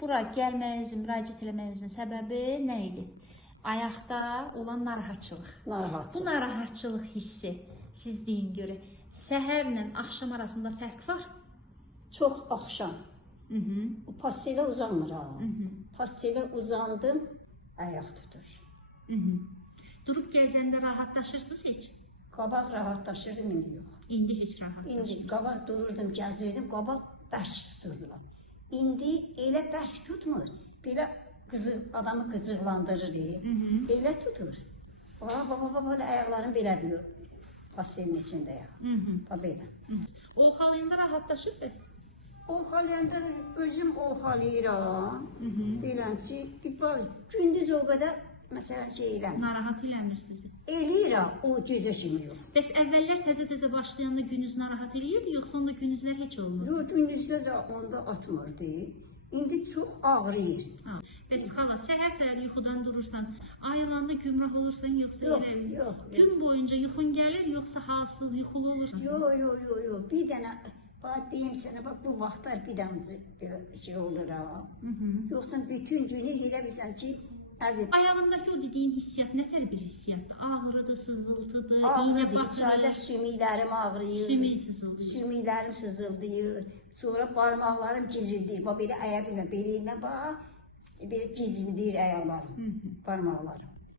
bura gəlməyinizin, müraciət eləməyinizin səbəbi nə idi? Ayaqda olan narahatçılıq. Bu narahatçılıq hissi siz deyin görə səhərlə axşam arasında fərq var? Çox axşam. O pasilə uzanmır ha. Pasilə uzandım, ayaq tutur. Durub gəzəndə rahatlaşırsınız heç? Qabaq rahatlaşırdım, indi yox. İndi heç rahatlaşırsınız? İndi qabaq dururdum, gəzirdim, qabaq bərk tuturdular. İndi elə bərk tutmur, belə adamı qıcıqlandırır, elə tutur. Belə ayaqlarım belədir, pasiyenin içində ya. Belə. Oxalayanda rahatlaşır? Oxalayanda özüm oxalayıram. Beləncə, gündüz o qədər məsələn eləmir. Narahat eləmir sizi? Eləyirəm, o gecə kimi yox. Bəs əvvəllər təzə-təzə başlayanda gününüz narahat eləyirdi, yoxsa onda gününüzlər heç olmurdu? Yox, gündüzdə də onda atmırdı. İndi çox ağrıyır. Bəs xala, səhər-səhər yuxudan durursan, ayılanda gümrah olursan, yoxsa elə? Yox. Gün boyunca yuxun gəlir, yoxsa halsız, yuxulu olursan? Yox. Bir dənə, deyim sənə, bu vaxtlar bir dənə belə şey olur ha. Yoxsa bütün günü elə bilsən ki, ayağındakı o dediyin hissiyat nə tər bir hissiyatdır? Ağrıdır, sızıltıdır, ağrıdır, içəridə sümüklərim ağrıyır. Sümük sızıldayır. Sümüklərim sızıldayır. Sonra barmaqlarım gizildir. Belə aya bilməm, belə bax, belə gizildir ayaqlarım, barmaqlarım.